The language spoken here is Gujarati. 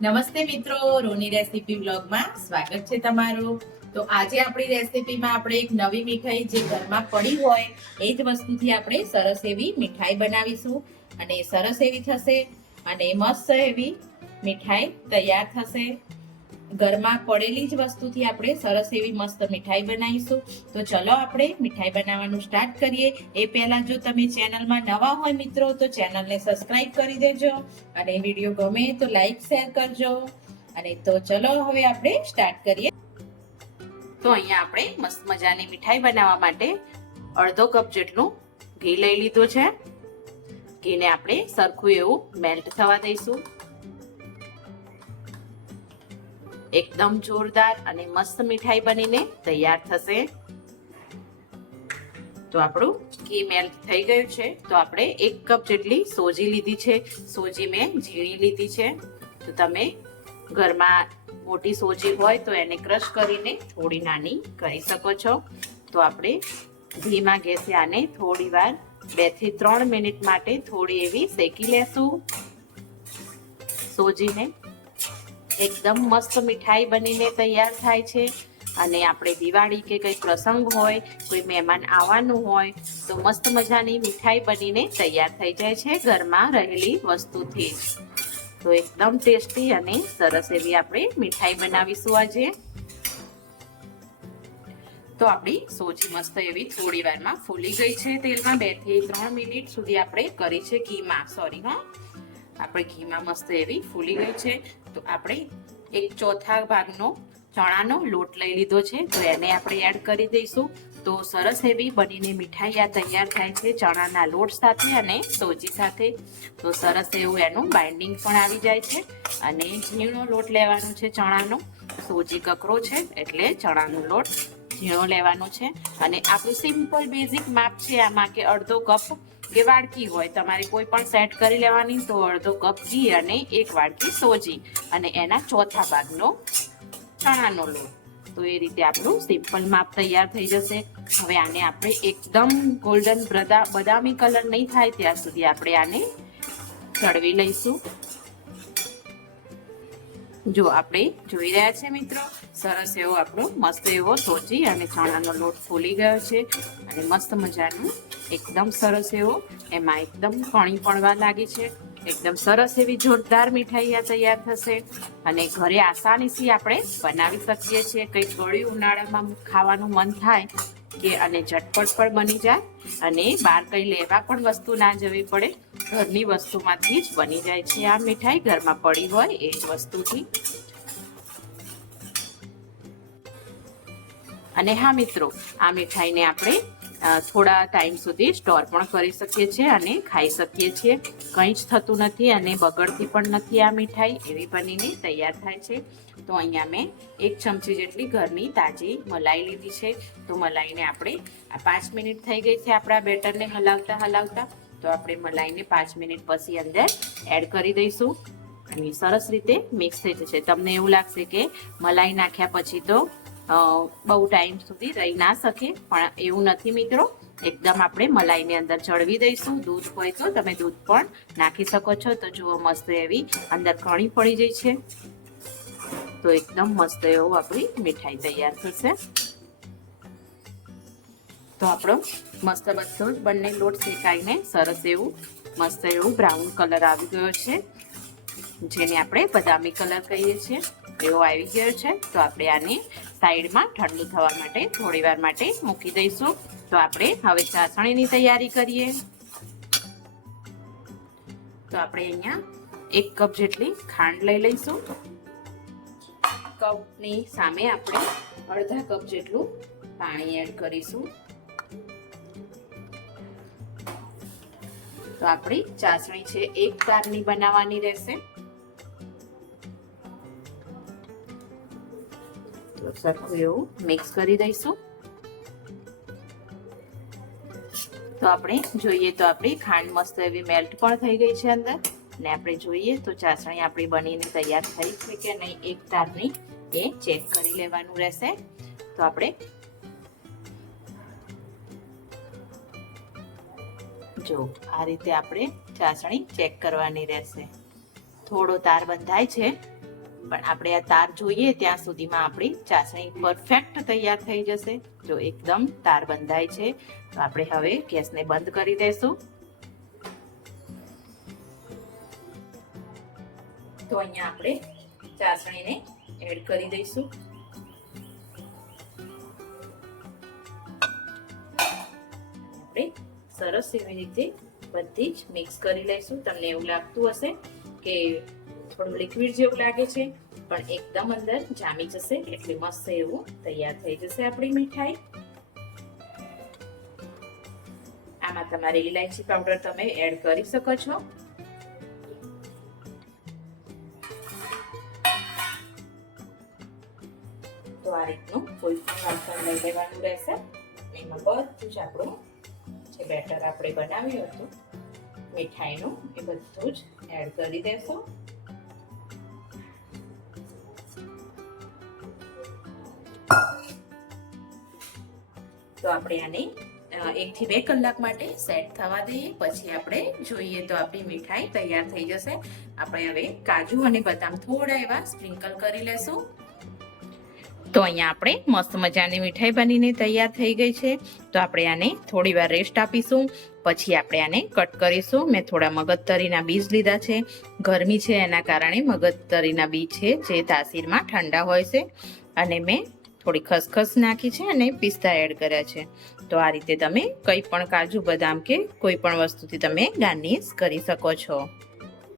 નમસ્તે મિત્રો, રોની રેસીપી વ્લોગમાં સ્વાગત છે તમારું। તો આજે આપણી રેસીપીમાં આપણે એક નવી મીઠાઈ જે ઘરમાં પડી હોય એ જ વસ્તુથી આપણે સરસ એવી મીઠાઈ બનાવીશું અને સરસ એવી થશે અને મસ્ત એવી મીઠાઈ તૈયાર થશે। ઘરમાં પડેલી જ વસ્તુથી આપણે સરસ એવી મસ્ત મીઠાઈ બનાવીશું। તો ચલો આપણે મીઠાઈ બનાવવાનું સ્ટાર્ટ કરીએ। એ પહેલા જો તમે ચેનલમાં નવા હોય મિત્રો તો ચેનલને સબસ્ક્રાઇબ કરી દેજો અને વિડીયો ગમે તો લાઈક શેર કરજો। અને તો ચલો હવે આપણે સ્ટાર્ટ કરીએ। તો અહીંયા આપણે મસ્ત મજાની મીઠાઈ બનાવવા માટે અડધો કપ જેટલું ઘી લઈ લીધું છે। ઘીને આપણે સરખું એવું મેલ્ટ થવા દઈશું। એકદમ જોરદાર અને મસ્ત મીઠાઈ બનીને તૈયાર થશે। તો આપણું ઘી મેલ્ટ થઈ ગયું છે। તો આપણે 1 કપ જેટલી સોજી લીધી છે। સોજી મેં ઝીણી લીધી છે। તો તમે ઘરમાં મોટી સોજી હોય તો એને ક્રશ કરીને થોડી નાની કરી શકો છો। તો આપણે ધીમા ગેસે આને થોડી વાર 2 થી 3 મિનિટ માટે થોડી એવી શેકી લેશું સોજીને। એકદમ મસ્ત મીઠાઈ બનીને તૈયાર થાય છે। અને આપણે દિવાળી કે કંઈ પ્રસંગ હોય, કોઈ મહેમાન આવવાનું હોય તો મસ્ત મજાની મીઠાઈ બનીને તૈયાર થઈ જાય છે ઘરમાં રહેલી વસ્તુથી। તો એકદમ ટેસ્ટી અને સરસ એવી આપણે મીઠાઈ બનાવીશું આજે। તો આપણી સોજી મસ્ત એવી થોડી વારમાં ફૂલી ગઈ છે તેલમાં। 2 થી 3 મિનિટ સુધી આપણે કરી છે ઘીમાં, આપણે ઘીમાં મસ્ત એવી ફૂલી ગઈ છે। તો આપણે 1/4 ભાગનો ચણાનો લોટ લઈ લીધો છે, તો એને આપણે એડ કરી દઈશું। તો સરસ એવી બનીને મીઠાઈ આ તૈયાર થાય છે ચણાના લોટ સાથે અને સોજી સાથે। તો સરસ એવું એનું બાઇન્ડિંગ પણ આવી જાય છે। અને ઝીણો લોટ લેવાનો છે ચણાનો, સોજી કકરો છે એટલે ચણાનો લોટ ઝીણો લેવાનો છે। અને આપણું સિમ્પલ બેઝિક માપ છે આમાં કે અડધો કપ કે વાડકી હોય તમારે કોઈ પણ સેટ કરી લેવાની। તો અડધો કપ ઘી અને 1 વાડકી સોજી અને એના 1/4 ભાગનો ચણાનો લોટ। તો એ રીતે આપણું સિમ્પલ માપ તૈયાર થઈ જશે। હવે આને આપણે એકદમ ગોલ્ડન બદામી કલર નહીં થાય ત્યાં સુધી આપણે આને તળવી લઈશું। જો આપણે જોઈ રહ્યા છે મિત્રો, સરસ એવો આપણો મસ્ત એવો સોજી અને ચણાનો લોટ ફૂલી ગયો છે અને મસ્ત મજાનું એકદમ સરસ એવો એમાં એકદમ કણી પડવા લાગી છે। એકદમ સરસ એવી જોરદાર મીઠાઈ આ તૈયાર થશે અને ઘરે આસાનીથી આપણે બનાવી શકીએ છીએ। કંઈક ગળ્યું ઉનાળામાં ખાવાનું મન થાય કે અને ઝટપટ પણ બની જાય અને બહાર કંઈ લેવા પણ વસ્તુ ના જવી પડે, ઘરની વસ્તુમાંથી જ બની જાય છે આ મીઠાઈ, ઘરમાં પડી હોય એ જ વસ્તુથી। અને હા મિત્રો, આ મીઠાઈને આપણે થોડા ટાઈમ સુધી સ્ટોર પણ કરી શકીએ છીએ અને ખાઈ શકીએ છીએ। કંઈ જ થતું નથી અને બગડતી પણ નથી આ મીઠાઈ, એવી બનીને તૈયાર થાય છે। તો અહીંયા મેં 1 ચમચી જેટલી ઘરની તાજી મલાઈ લીધી છે। તો મલાઈને આપણે 5 મિનિટ થઈ ગઈ છે આપણા બેટરને હલાવતા હલાવતા। તો આપણે મલાઈને 5 મિનિટ પછી અંદર એડ કરી દઈશું અને સરસ રીતે મિક્સ થઈ જશે। તમને એવું લાગશે કે મલાઈ નાખ્યા પછી તો બહુ ટાઈમ સુધી રહી ના શકે, પણ એવું નથી મિત્રો। એકદમ આપણે મલાઈને અંદર ચડવી દઈશું। દૂધ હોય તો તમે દૂધ પણ નાખી શકો છો। તો જુઓ મસ્ત એવી અંદર કણી પડી જાય છે। તો એકદમ મસ્ત એવું આપણી મીઠાઈ તૈયાર થશે। તો આપણો મસ્ત બધો બંને લોટ શેકાઈને સરસ એવું મસ્ત એવું બ્રાઉન કલર આવી ગયો છે, જેને આપણે બદામી કલર કહીએ છીએ, એવો આવી ગયો છે। તો આપણે આને સાઈડમાં ઠંડુ થવા માટે થોડી વાર માટે મૂકી દઈશું। તો આપણે હવે ચાસણીની તૈયારી કરીએ। તો આપણે અહીંયા 1 કપ જેટલી ખાંડ લઈ લઈશું। કપની સામે આપણે અડધા કપ જેટલું પાણી એડ કરીશું। તો આપણી ચાસણી છે 1 તારની બનાવવાની રહેશે। તો સરખું એવું મિક્સ કરી દઈશું। તો આપણે જોઈએ તો આપણી ખાંડ મસ્ત એવી મેલ્ટ પણ થઈ ગઈ છે અંદર, અને આપણે જોઈએ તો ચાસણી આપણી બનીને તૈયાર થઈ છે કે નહીં 1 તારની એ ચેક કરી લેવાનું રહેશે। તો આપણે જો આ રીતે આપણે ચાસણી ચેક કરવાની રહેશે। થોડો તાર બંધાય છે પણ આપણે આ તાર જોઈએ ત્યાં સુધીમાં આપણી ચાસણી પરફેક્ટ તૈયાર થઈ જશે. જો એકદમ તાર બંધાય છે તો આપણે હવે ગેસને બંધ કરી દઈશું. તો અહીંયા આપણે ચાસણીને એડ કરી દઈશું. આપણે સરસ એવી રીતે બધી જ મિક્સ કરી લઈશું. તમને એવું લાગતું હશે કે થોડું લિક્વિડ જેવું લાગે છે, પણ એકદમ અંદર જામી જશે એટલે મસ્ત એવું તૈયાર થઈ જશે આપણી મીઠાઈ. આમાં તમારે ઇલાયચી પાવડર તમે એડ કરી શકો છો. તો આ રીતનું કોઈ પણ વાસણ લઈ લેવાનું રહેશે. એમાં બધું જ આપણું જે બેટર આપણે બનાવ્યું હતું મીઠાઈનું એ બધું જ એડ કરી દેશું. તો આપણે આને 1 થી 2 કલાક માટે સેટ થવા દઈએ. પછી આપણે જોઈએ તો આપણી મીઠાઈ તૈયાર થઈ જશે. આપણે હવે કાજુ અને બદામ થોડા એવા સ્પ્રિંકલ કરી લેશું. તો અહીંયા આપણે મસ્ત મજાની મીઠાઈ બનીને તૈયાર થઈ ગઈ છે. તો આપણે આને થોડી વાર રેસ્ટ આપીશું. પછી આપણે આને કટ કરીશું. મેં થોડા મગજતરીના બીજ લીધા છે. ગરમી છે એના કારણે મગજતરીના બીજ છે જે તાસીરમાં ઠંડા હોય છે. અને મેં થોડી ખસખસ નાખી છે અને પિસ્તા એડ કર્યા છે. તો આ રીતે તમે કંઈ પણ કાજુ બદામ કે કોઈ પણ વસ્તુથી તમે ગાર્નિશ કરી શકો છો.